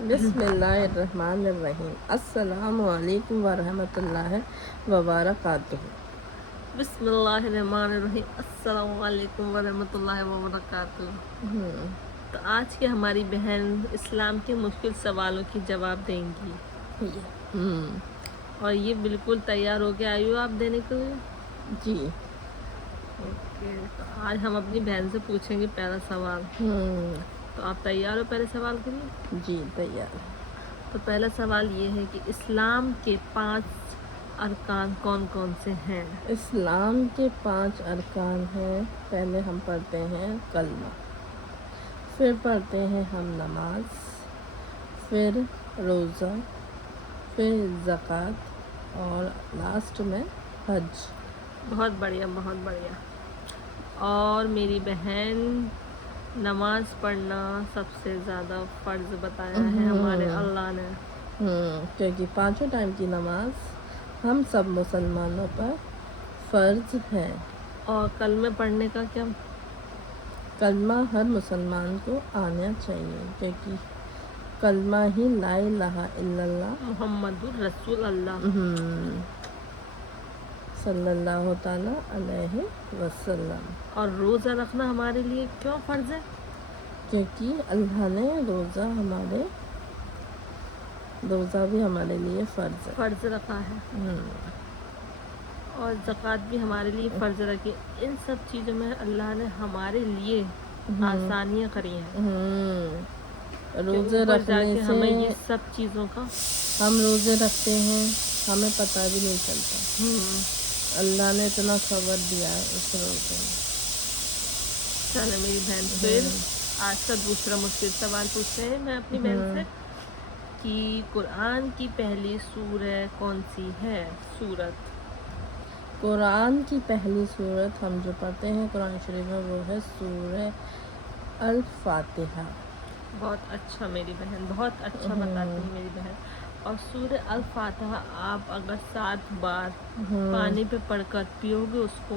بسم اللہ الرحمن الرحیم، السلام علیکم ورحمۃ اللہ وبرکاتہ۔ بسم اللہ الرحمن الرحیم، السلام علیکم ورحمۃ اللہ وبرکاتہ۔ تو آج کی ہماری بہن اسلام کے مشکل سوالوں کی جواب دیں گی، اور یہ بالکل تیار ہو کے آئی ہو آپ دینے کے لیے؟ جی اوکے، تو آج ہم اپنی بہن سے پوچھیں گے پہلا سوال۔ تو آپ تیار ہو پہلے سوال کے لیے؟ جی تیار۔ تو پہلا سوال یہ ہے کہ اسلام کے 5 ارکان کون کون سے ہیں؟ اسلام کے 5 ارکان ہیں۔ پہلے ہم پڑھتے ہیں کلمہ، پھر پڑھتے ہیں ہم نماز، پھر روزہ، پھر زکوٰۃ اور لاسٹ میں حج۔ بہت بڑھیا، بہت بڑھیا۔ اور میری بہن، نماز پڑھنا سب سے زیادہ فرض بتایا ہے ہمارے اللہ نے، کیونکہ 5 ٹائم کی نماز ہم سب مسلمانوں پر فرض ہے۔ اور کلمے پڑھنے کا کیا؟ کلمہ ہر مسلمان کو آنا چاہیے، کیونکہ کلمہ ہی لا الہ الا اللہ محمد الرسول اللہ صلی اللہ تعالیٰ علیہ وسلم۔ اور روزہ رکھنا ہمارے لیے کیوں فرض ہے؟ کیونکہ اللہ نے روزہ بھی ہمارے لیے فرض رکھا ہے، اور زکوٰۃ بھی ہمارے لیے فرض رکھی۔ ان سب چیزوں میں اللہ نے ہمارے لیے آسانیاں کری ہیں، روزے اوپر جا رکھنے کے سے ہمیں یہ سب چیزوں کا ہم روزے رکھتے ہیں، ہمیں پتہ بھی نہیں چلتا، اللہ نے اتنا صبر دیا ہے اس روزے میں۔ چلے میری بہن، پھر آج کا دوسرا مشکل سوال پوچھتے ہیں میں اپنی بہن سے کہ قرآن کی پہلی سورہ کون سی ہے؟ سورت قرآن کی پہلی سورت ہم جو پڑھتے ہیں قرآن شریف میں، وہ ہے سورہ الفاتحہ۔ بہت اچھا میری بہن، بہت اچھا بتاتی ہیں میری بہن۔ اور سورہ الفاتحہ آپ اگر 7 بار پانی پہ پڑھ کر پیو گے اس کو،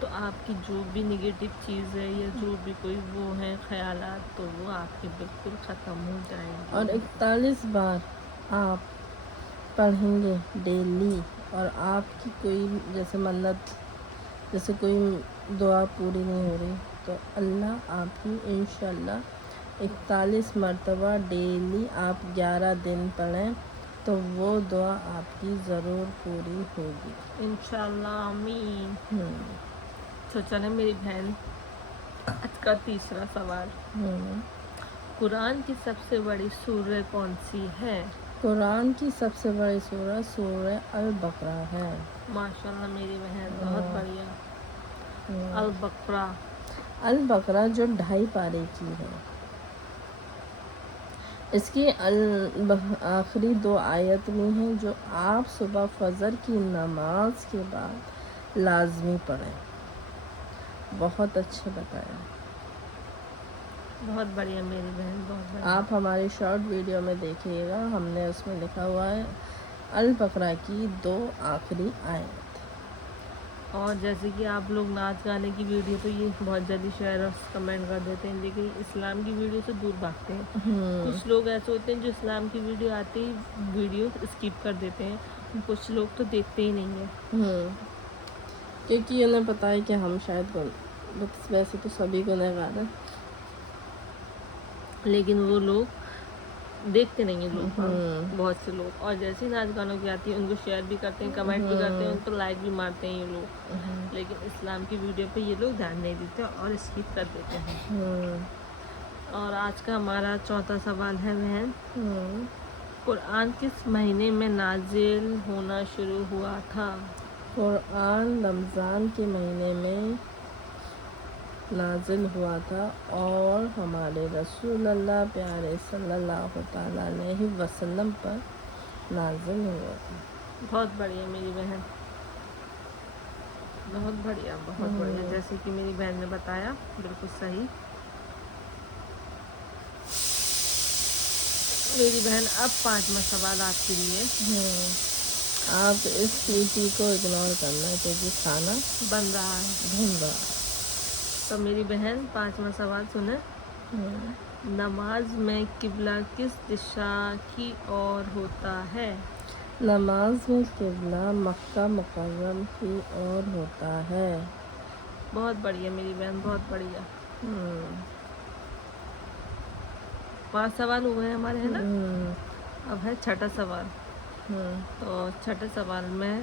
تو آپ کی جو بھی نگیٹو چیز ہے یا جو بھی کوئی وہ ہیں خیالات، تو وہ آپ کے بالکل ختم ہو جائیں گے۔ اور 41 بار آپ پڑھیں گے ڈیلی، اور آپ کی کوئی جیسے منت، جیسے کوئی دعا پوری نہیں ہو رہی، تو اللہ آپ کی انشاءاللہ 41 مرتبہ ڈیلی آپ 11 دن پڑھیں تو وہ دعا آپ کی ضرور پوری ہوگی انشاءاللہ، آمین۔ تو چلیں میری بہن، آج کا تیسرا سوال، قرآن کی سب سے بڑی سورہ کون سی ہے؟ قرآن کی سب سے بڑی سورہ سورہ البقرہ ہے۔ ماشاءاللہ میری بہن، بہت بڑھیا۔ البقرہ البقرہ جو 2.5 پارے کی ہے، اس کی آخری 2 آیت میں ہیں جو آپ صبح فجر کی نماز کے بعد لازمی پڑھیں۔ بہت اچھا بتایا، بہت بڑھیا میری بہن، بہت بڑھیا۔ آپ ہماری شارٹ ویڈیو میں دیکھیے گا، ہم نے اس میں لکھا ہوا ہے البقرہ کی 2 آخری آیت۔ اور جیسے کہ آپ لوگ ناچ گانے کی ویڈیو تو یہ بہت جلدی شیئر اور کمنٹ کر دیتے ہیں، لیکن اسلام کی ویڈیو سے دور بھاگتے ہیں۔ کچھ لوگ ایسے ہوتے ہیں جو اسلام کی ویڈیو آتی ہی ویڈیو اسکپ کر دیتے ہیں، کچھ لوگ تو دیکھتے ہی نہیں ہیں۔ کیونکہ انہیں پتہ ہے کہ ہم شاید ویسے تو سبھی گنہگار ہیں، لیکن وہ لوگ دیکھتے نہیں ہیں، لوگ بہت سے لوگ، اور جیسے ناچ گانوں کی آتی ہے ان کو شیئر بھی کرتے ہیں، کمنٹ بھی کرتے ہیں، ان کو لائک بھی مارتے ہیں یہ لوگ، لیکن اسلام کی ویڈیو پہ یہ لوگ دھیان نہیں دیتے اور اسکپ کر دیتے ہیں۔ اور آج کا ہمارا چوتھا سوال ہے بہن، قرآن کس مہینے میں نازل ہونا شروع ہوا تھا؟ قرآن رمضان کے مہینے میں نازل ہوا تھا، اور ہمارے رسول اللہ پیارے صلی اللہ تعالیٰ علیہ وسلم پر نازل ہوا تھا۔ بہت بڑھیا میری بہن، بہت بڑھیا، بہت بڑھیا، جیسے کہ میری بہن نے بتایا، بالکل صحیح۔ میری بہن، اب 5واں سوال آپ کے لیے۔ آپ اس سیٹی کو اگنور کرنا کیونکہ کھانا بن رہا ہے۔ بھن رہا۔ تو میری بہن 5واں سوال سنیں، نماز میں قبلہ کس دشا کی اور ہوتا ہے؟ نماز میں قبلہ مکہ مکرم کی اور ہوتا ہے۔ بہت بڑھیا میری بہن، بہت بڑھیا۔ 5 سوال ہو گئے ہمارے، ہے نا؟ اب ہے چھٹا سوال۔ تو چھٹے سوال میں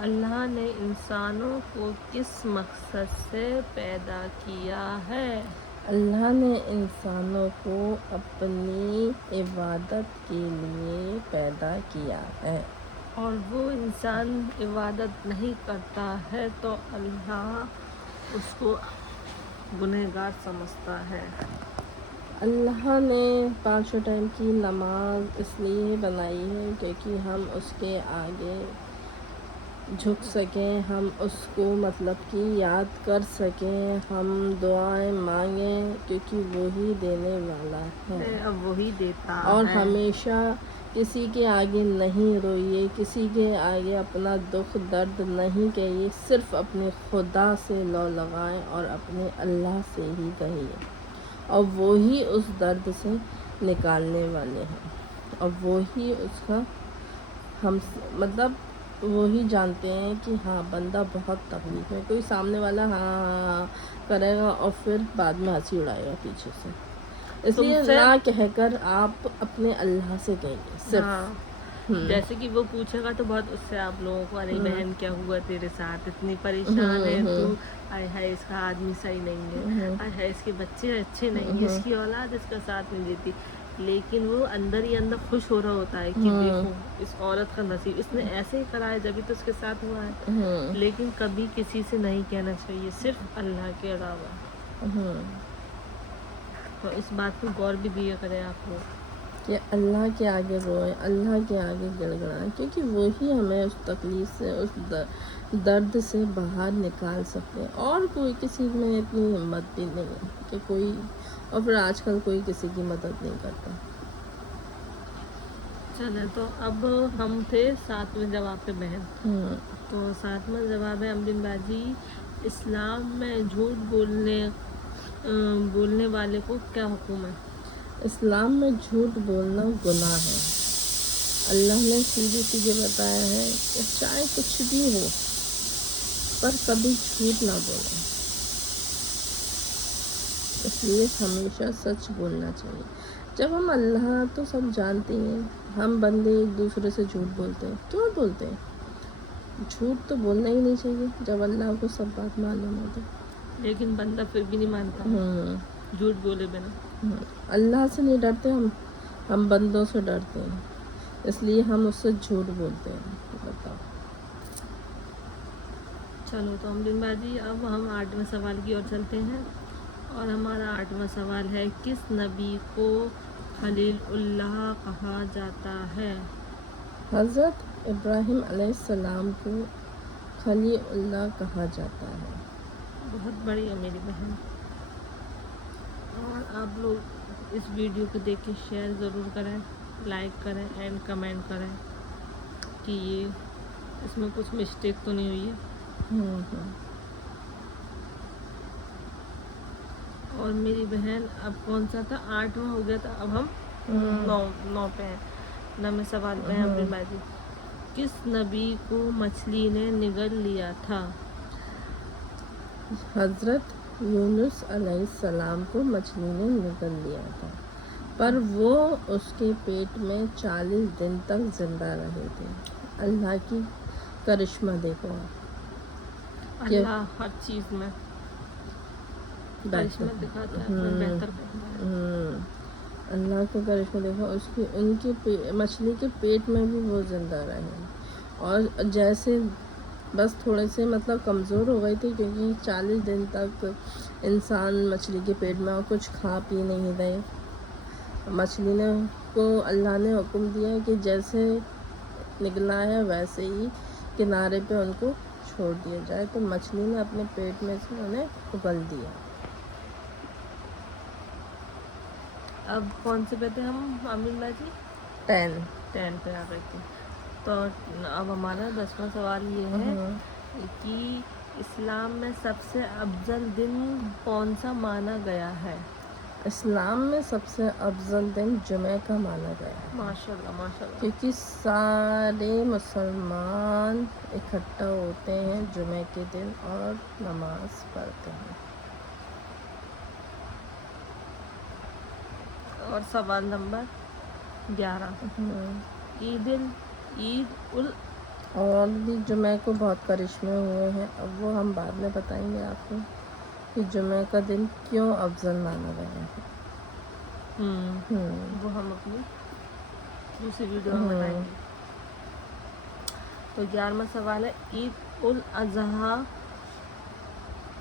اللہ نے انسانوں کو کس مقصد سے پیدا کیا ہے؟ اللہ نے انسانوں کو اپنی عبادت کے لیے پیدا کیا ہے۔ اور وہ انسان عبادت نہیں کرتا ہے تو اللہ اس کو گنہگار سمجھتا ہے۔ اللہ نے 5 ٹائم کی نماز اس لیے بنائی ہے کیونکہ ہم اس کے آگے جھک سکیں، ہم اس کو مطلب کہ یاد کر سکیں، ہم دعائیں مانگیں کیونکہ وہی دینے والا ہے۔ اب وہی دیتا اور ہے۔ ہمیشہ کسی کے آگے نہیں روئیے، کسی کے آگے اپنا دکھ درد نہیں کہیے، صرف اپنے خدا سے لو لگائیں اور اپنے اللہ سے ہی کہیے، اور وہی اس درد سے نکالنے والے ہیں، اور وہی اس کا ہم مطلب وہی جانتے ہیں کہ ہاں بندہ بہت تکلیف ہے۔ کوئی سامنے والا ہاں کرے گا اور پھر بعد میں ہنسی اڑائے گا پیچھے سے، اس لیے نہ کہہ کر آپ اپنے اللہ سے کہیے صرف۔ جیسے کہ وہ پوچھے گا تو بہت اس سے آپ لوگوں کو، ارے بہن کیا ہوا تیرے ساتھ، اتنی پریشان ہے تو، آئے ہائے اس کا آدمی صحیح نہیں ہے، آئے ہائے اس کے بچے اچھے نہیں ہیں، اس کی اولاد اس کا ساتھ نہیں دیتی، لیکن وہ اندر ہی اندر خوش ہو رہا ہوتا ہے کہ دیکھو اس عورت کا نصیب، اس نے ایسے ہی کرا ہے جبھی تو اس کے ساتھ ہوا ہے۔ لیکن کبھی کسی سے نہیں کہنا چاہیے، صرف اللہ کے علاوہ۔ تو اس بات کو غور بھی دیا کریں آپ لوگ کہ اللہ کے آگے روئیں، اللہ کے آگے گڑ گڑائیں، کیونکہ وہی ہمیں اس تکلیف سے، اس درد سے باہر نکال سکتے ہیں، اور کوئی کسی میں اتنی ہمت بھی نہیں ہے کہ کوئی، اور پھر آج کل کوئی کسی کی مدد نہیں کرتا۔ چلے تو اب ہم تھے 7ویں جواب پہ بہن۔ تو 7واں جواب ہے امرین باجی، اسلام میں جھوٹ بولنے والے کو کیا حکم ہے؟ اسلام میں جھوٹ بولنا گناہ ہے۔ اللہ نے سیدھے سیدھے بتایا ہے کہ چاہے کچھ بھی ہو پر کبھی جھوٹ نہ بولیں، اس لیے ہمیشہ سچ بولنا چاہیے۔ جب ہم اللہ تو سب جانتے ہیں، ہم بندے ایک دوسرے سے جھوٹ بولتے ہیں، کیوں بولتے ہیں؟ جھوٹ تو بولنا ہی نہیں چاہیے جب اللہ کو سب بات معلوم ہوتی، لیکن بندہ پھر بھی نہیں مانتا جھوٹ بولے بنا۔ اللہ سے نہیں ڈرتے ہم بندوں سے ڈرتے ہیں، اس لیے ہم اس سے جھوٹ بولتے ہیں۔ بتاؤ۔ چلو تو امرین باجی اب ہم 8ویں سوال کی اور چلتے ہیں، اور ہمارا 8واں سوال ہے، کس نبی کو خلیل اللہ کہا جاتا ہے؟ حضرت ابراہیم علیہ السلام کو خلیل اللہ کہا جاتا ہے۔ بہت بڑھیا میری بہن۔ اور آپ لوگ اس ویڈیو کو دیکھ کے شیئر ضرور کریں، لائک کریں اینڈ کمنٹ کریں کہ یہ اس میں کچھ مسٹیک تو نہیں ہوئی ہے۔ اور میری بہن اب کون سا تھا؟ 8واں ہو گیا تھا، اب ہم 9 پہ ہیں، 9ویں سوال پہ ہیں امرین باجی، کس نبی کو مچھلی نے نگل لیا تھا؟ حضرت یونس علیہ السلام کو مچھلی نے نگل لیا تھا، پر وہ اس کے پیٹ میں 40 دن تک زندہ رہے تھے۔ اللہ کی کرشمہ دیکھو، اللہ ہر چیز میں کرشمہ دکھاتا ہے، بہتر کرتا ہے۔ اللہ کا کرشمہ دیکھو، ان کی مچھلی کے پیٹ میں بھی وہ زندہ رہے، اور جیسے بس تھوڑے سے مطلب کمزور ہو گئی تھی، کیونکہ 40 دن تک انسان مچھلی کے پیٹ میں اور کچھ کھا پی نہیں رہے، مچھلی نے کو اللہ نے حکم دیا کہ جیسے نکلا ہے ویسے ہی کنارے پہ ان کو چھوڑ دیا جائے، تو مچھلی نے اپنے پیٹ میں سے انہیں اگل دیا۔ اب کون سے پہ تھے ہم امرین باجی؟ 10 پہ آ گئی تھی۔ تو اب ہمارا 10واں سوال یہ ہے کہ اسلام میں سب سے افضل دن کون سا مانا گیا ہے؟ اسلام میں سب سے افضل دن جمعہ کا مانا گیا ہے، ماشاء اللہ ماشاء اللہ. کیونکہ سارے مسلمان اکٹھا ہوتے ہیں جمعہ کے دن اور نماز پڑھتے ہیں. اور سوال نمبر 11. عید اور بھی جمعہ کو بہت کرشمے ہوئے ہیں، اب وہ ہم بعد میں بتائیں گے آپ کو کہ جمعہ کا دن کیوں افضل مانا گیا ہے. وہ ہم اپنی دوسری ویڈیو میں بتائیں گے. تو 11واں سوال ہے عید الاضحیٰ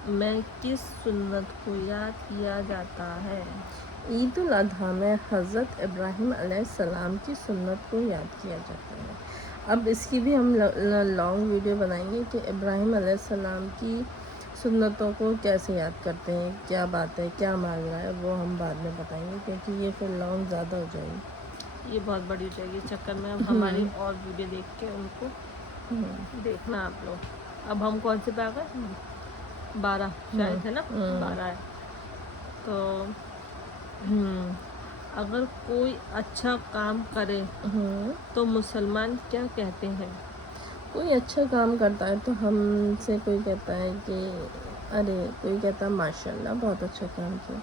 میں کس سنت کو یاد کیا جاتا ہے؟ عید الاضحیٰ میں حضرت ابراہیم علیہ السلام کی سنت کو یاد کیا جاتا ہے. اب اس کی بھی ہم لانگ ویڈیو بنائیں گے کہ ابراہیم علیہ السلام کی سنتوں کو کیسے یاد کرتے ہیں، کیا بات ہے، کیا مانگ رہا ہے، وہ ہم بعد میں بتائیں گے کیونکہ یہ پھر لانگ زیادہ ہو جائے گی. یہ بہت بڑی رہے گی، چکر میں اب ہماری اور ویڈیو دیکھ کے ان کو دیکھنا آپ لوگ. اب ہم کون سے پہ آ گئے؟ 12 شاید ہے نا، 12 ہے. تو اگر کوئی اچھا کام کرے تو مسلمان کیا کہتے ہیں؟ کوئی اچھا کام کرتا ہے تو ہم سے کوئی کہتا ہے کہ ارے، کوئی کہتا ہے ماشاء اللہ بہت اچھا کام کیا،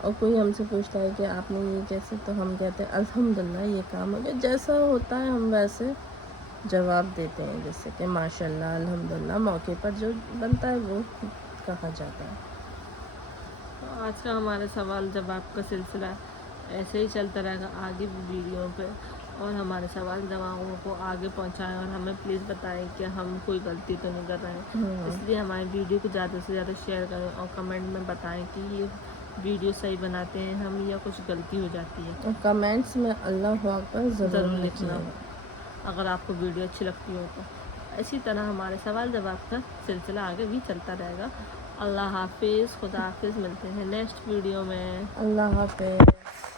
اور کوئی ہم سے پوچھتا ہے کہ آپ نے یہ کیسے، تو ہم کہتے ہیں الحمدللہ یہ کام ہو گیا. جیسا ہوتا ہے ہم ویسے جواب دیتے ہیں، جیسے کہ ماشاء اللہ، الحمدللہ، موقع پر جو بنتا ہے وہ کہا جاتا ہے. آج کا ہمارا سوال جواب کا سلسلہ ایسے ہی چلتا رہے گا آگے بھی ویڈیو پہ، اور ہمارے سوال جوابوں کو آگے پہنچائیں اور ہمیں پلیز بتائیں کہ ہم کوئی غلطی تو نہیں کر رہے ہیں. اس لیے ہماری ویڈیو کو زیادہ سے زیادہ شیئر کریں اور کمنٹ میں بتائیں کہ یہ ویڈیو صحیح بناتے ہیں ہم یا کچھ غلطی ہو جاتی ہے. اور کمنٹس میں اللہ اکبر ضرور لکھنا لکھیے. اگر آپ کو ویڈیو اچھی لگتی ہو تو. اسی طرح ہمارے سوال جواب کا سلسلہ آگے بھی چلتا رہے گا. اللہ حافظ، خدا حافظ. ملتے ہیں نیکسٹ ویڈیو میں. اللہ حافظ.